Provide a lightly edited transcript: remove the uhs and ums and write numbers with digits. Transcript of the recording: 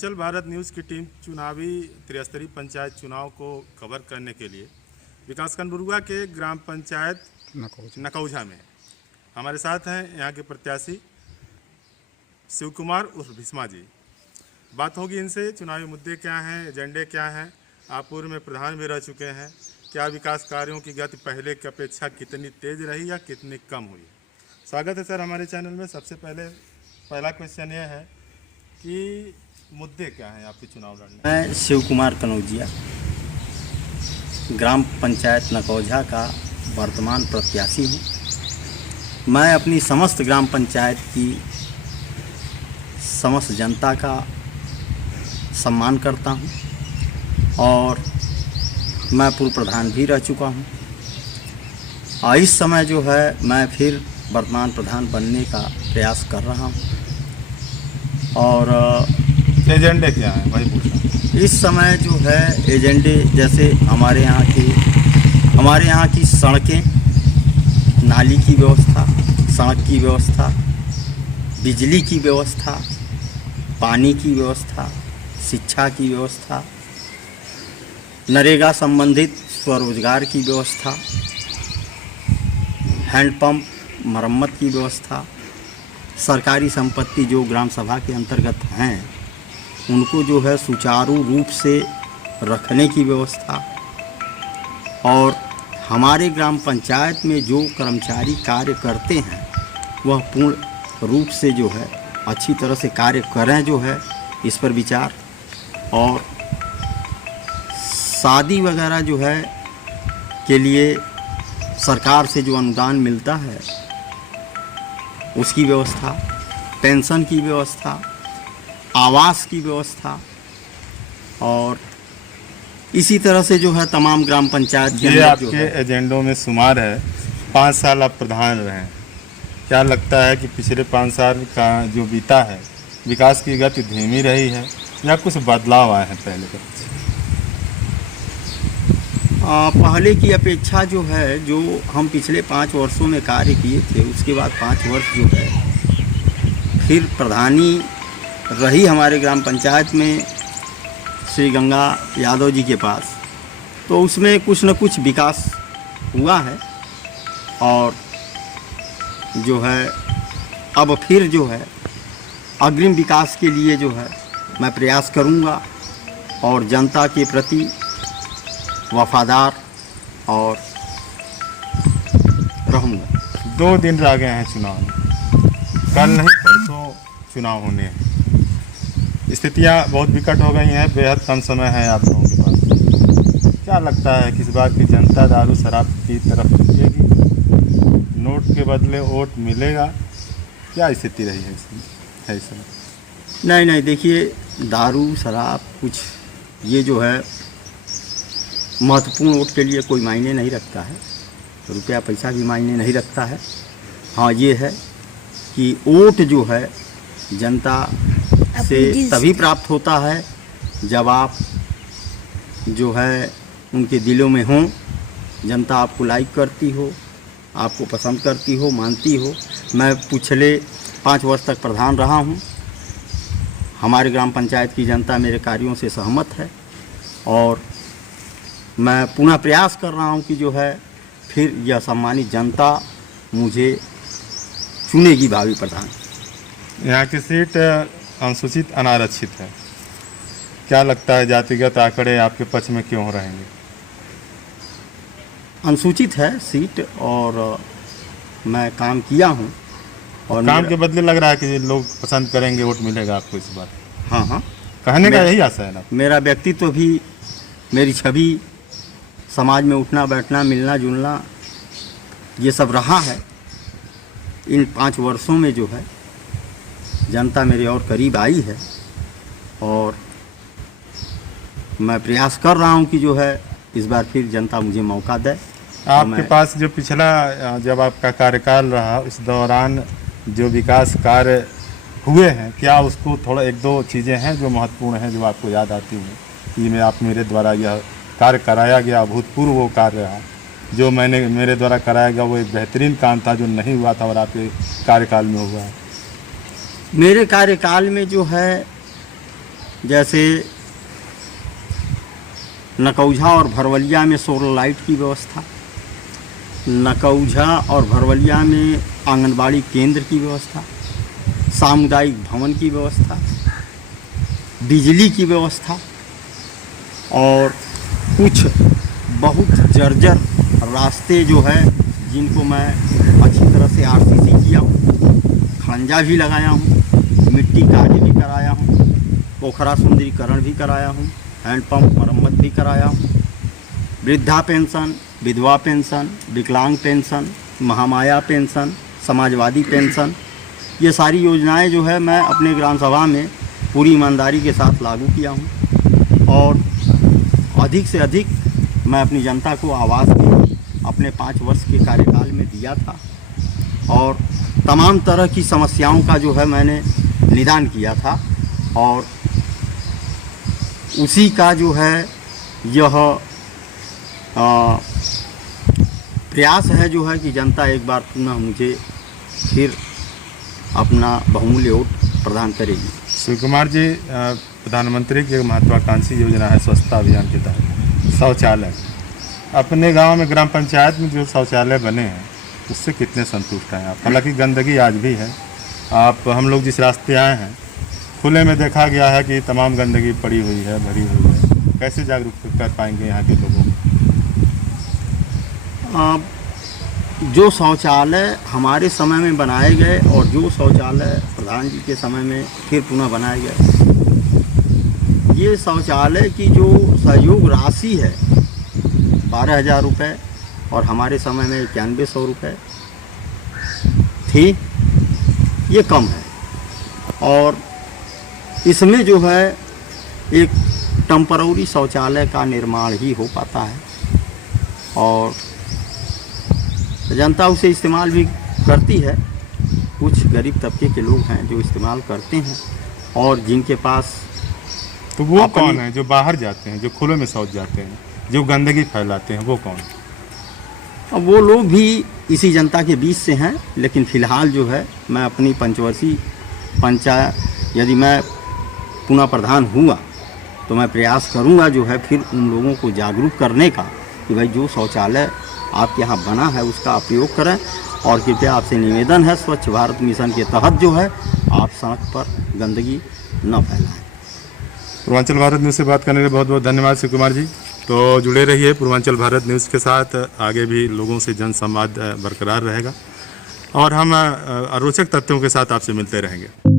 हलचल भारत न्यूज़ की टीम चुनावी त्रिस्तरीय पंचायत चुनाव को कवर करने के लिए विकासखंड बुरुआ के ग्राम पंचायत नकौझा में हमारे साथ हैं यहाँ के प्रत्याशी शिव कुमार उर्फ भीष्मा जी। बात होगी इनसे, चुनावी मुद्दे क्या हैं, एजेंडे क्या हैं। आप पूर्व में प्रधान भी रह चुके हैं। क्या विकास कार्यों की गति पहले की अपेक्षा कितनी तेज रही या कितनी कम हुई? स्वागत है सर हमारे चैनल में। सबसे पहला क्वेश्चन ये है कि मुद्दे क्या हैं आपके चुनाव लड़ने? मैं शिव कुमार कनौजिया ग्राम पंचायत नकौझा का वर्तमान प्रत्याशी हूँ। मैं अपनी समस्त ग्राम पंचायत की समस्त जनता का सम्मान करता हूँ और मैं पूर्व प्रधान भी रह चुका हूँ और इस समय जो है मैं फिर वर्तमान प्रधान बनने का प्रयास कर रहा हूँ। और एजेंडे क्या है वही पूछा। इस समय जो है एजेंडे जैसे हमारे यहाँ की सड़कें, नाली की व्यवस्था, सड़क की व्यवस्था, बिजली की व्यवस्था, पानी की व्यवस्था, शिक्षा की व्यवस्था, नरेगा संबंधित स्वरोजगार की व्यवस्था, हैंडपंप मरम्मत की व्यवस्था, सरकारी संपत्ति जो ग्राम सभा के अंतर्गत हैं उनको जो है सुचारू रूप से रखने की व्यवस्था, और हमारे ग्राम पंचायत में जो कर्मचारी कार्य करते हैं वह पूर्ण रूप से जो है अच्छी तरह से कार्य करें जो है इस पर विचार, और शादी वगैरह जो है के लिए सरकार से जो अनुदान मिलता है उसकी व्यवस्था, पेंशन की व्यवस्था, आवास की व्यवस्था, और इसी तरह से जो है तमाम ग्राम पंचायत के ये आपके एजेंडों में शुमार है। 5 साल आप प्रधान रहे, क्या लगता है कि पिछले 5 साल का जो बीता है विकास की गति धीमी रही है या कुछ बदलाव आए हैं पहले के? पहले की अपेक्षा जो है जो हम पिछले 5 वर्षों में कार्य किए थे उसके बाद 5 वर्ष जो है फिर प्रधानी रही हमारे ग्राम पंचायत में श्री गंगा यादव जी के पास, तो उसमें कुछ न कुछ विकास हुआ है और जो है अब फिर जो है अग्रिम विकास के लिए जो है मैं प्रयास करूंगा और जनता के प्रति वफादार और रहूँगा। 2 दिन रह गए हैं चुनाव में, कल नहीं परसों चुनाव होने हैं। स्थितियाँ बहुत विकट हो गई हैं, बेहद कम समय है आप लोगों के पास। क्या लगता है कि इस बार की जनता दारू शराब की तरफ झुकेगी, नोट के बदले वोट मिलेगा? क्या स्थिति रही है इसमें? नहीं, देखिए दारू शराब कुछ ये जो है महत्वपूर्ण वोट के लिए कोई मायने नहीं रखता है, रुपया पैसा भी मायने नहीं रखता है। हाँ, ये है कि वोट जो है जनता से तभी प्राप्त होता है जब आप जो है उनके दिलों में हों, जनता आपको लाइक करती हो, आपको पसंद करती हो, मानती हो। मैं पिछले 5 वर्ष तक प्रधान रहा हूँ, हमारे ग्राम पंचायत की जनता मेरे कार्यों से सहमत है और मैं पुनः प्रयास कर रहा हूं कि जो है फिर यह सम्मानित जनता मुझे चुनेगी भावी प्रधान। यहाँ की सीट अनुसूचित अनारक्षित है, क्या लगता है जातिगत आंकड़े आपके पक्ष में क्यों रहेंगे? अनुसूचित है सीट और मैं काम किया हूं और काम के बदले लग रहा है कि लोग पसंद करेंगे, वोट मिलेगा आपको इस बार। हाँ, कहने का यही आशा है ना? मेरा व्यक्तित्व भी, मेरी छवि, समाज में उठना बैठना, मिलना जुलना, ये सब रहा है। इन 5 वर्षों में जो है जनता मेरे और करीब आई है और मैं प्रयास कर रहा हूं कि जो है इस बार फिर जनता मुझे मौका दे। आपके पास जो पिछला जब आपका कार्यकाल रहा उस दौरान जो विकास कार्य हुए हैं, क्या उसको थोड़ा 1-2 चीज़ें हैं जो महत्वपूर्ण हैं जो आपको याद आती हैं कि आप मेरे द्वारा यह कार्य कराया गया, अभूतपूर्व वो कार्य रहा जो मेरे द्वारा कराया गया, वो एक बेहतरीन काम था जो नहीं हुआ था और आपके कार्यकाल में हुआ है? मेरे कार्यकाल में जो है जैसे नकौझा और भरवलिया में सोलर लाइट की व्यवस्था, नकौझा और भरवलिया में आंगनबाड़ी केंद्र की व्यवस्था, सामुदायिक भवन की व्यवस्था, बिजली की व्यवस्था और कुछ बहुत जर्जर रास्ते जो है जिनको मैं अच्छी तरह से आरसीसी किया हूँ, खंजा भी लगाया हूँ, मिट्टी कार्य भी कराया हूँ, पोखरा सुंदरीकरण भी कराया हूँ, हैंडपम्प मरम्मत भी कराया हूँ, वृद्धा पेंशन, विधवा पेंशन, विकलांग pension, Mahamaya pension, Samajwadi pension, ये सारी योजनाएं जो है मैं अपने ग्राम सभा में पूरी ईमानदारी के साथ लागू किया हूँ और अधिक से अधिक मैं अपनी जनता को आवास भी अपने 5 वर्ष के कार्यकाल में दिया था और तमाम तरह की समस्याओं का जो है मैंने निदान किया था और उसी का जो है यह प्रयास है जो है कि जनता एक बार पुनः मुझे फिर अपना बहुमूल्य वोट प्रदान करेगी। शिव कुमार जी, प्रधानमंत्री की एक महत्वाकांक्षी योजना है स्वच्छता अभियान के तहत शौचालय। अपने गांव में ग्राम पंचायत में जो शौचालय बने हैं उससे कितने संतुष्ट हैं आप? हालांकि गंदगी आज भी है। हम लोग जिस रास्ते आए हैं खुले में देखा गया है कि तमाम गंदगी पड़ी हुई है, भरी हुई है। कैसे जागरूक कर पाएंगे यहाँ के लोगों को? जो शौचालय हमारे समय में बनाए गए और जो शौचालय प्रधान जी के समय में फिर पुनः बनाए गए, ये शौचालय की जो सहयोग राशि है 12,000 रुपये और हमारे समय में 9100 रुपये थी, ये कम है और इसमें जो है एक टेम्पररी शौचालय का निर्माण ही हो पाता है और जनता उसे इस्तेमाल भी करती है। कुछ गरीब तबके के लोग हैं जो इस्तेमाल करते हैं और जिनके पास तो वो कौन है जो बाहर जाते हैं, जो खुले में शौच जाते हैं, जो गंदगी फैलाते हैं, वो कौन है? अब वो लोग भी इसी जनता के बीच से हैं, लेकिन फ़िलहाल जो है मैं अपनी पंचवर्षीय पंचायत यदि मैं पुनः प्रधान हुआ तो मैं प्रयास करूंगा जो है फिर उन लोगों को जागरूक करने का कि भाई जो शौचालय आपके यहाँ बना है उसका उपयोग करें और कृपया आपसे निवेदन है स्वच्छ भारत मिशन के तहत जो है आप सड़क पर गंदगी न फैलाएं। पूर्वांचल भारत न्यूज़ से बात करने के लिए बहुत बहुत धन्यवाद शिव कुमार जी। तो जुड़े रहिए पूर्वांचल भारत न्यूज़ के साथ, आगे भी लोगों से जन संवाद बरकरार रहेगा और हम रोचक तथ्यों के साथ आपसे मिलते रहेंगे।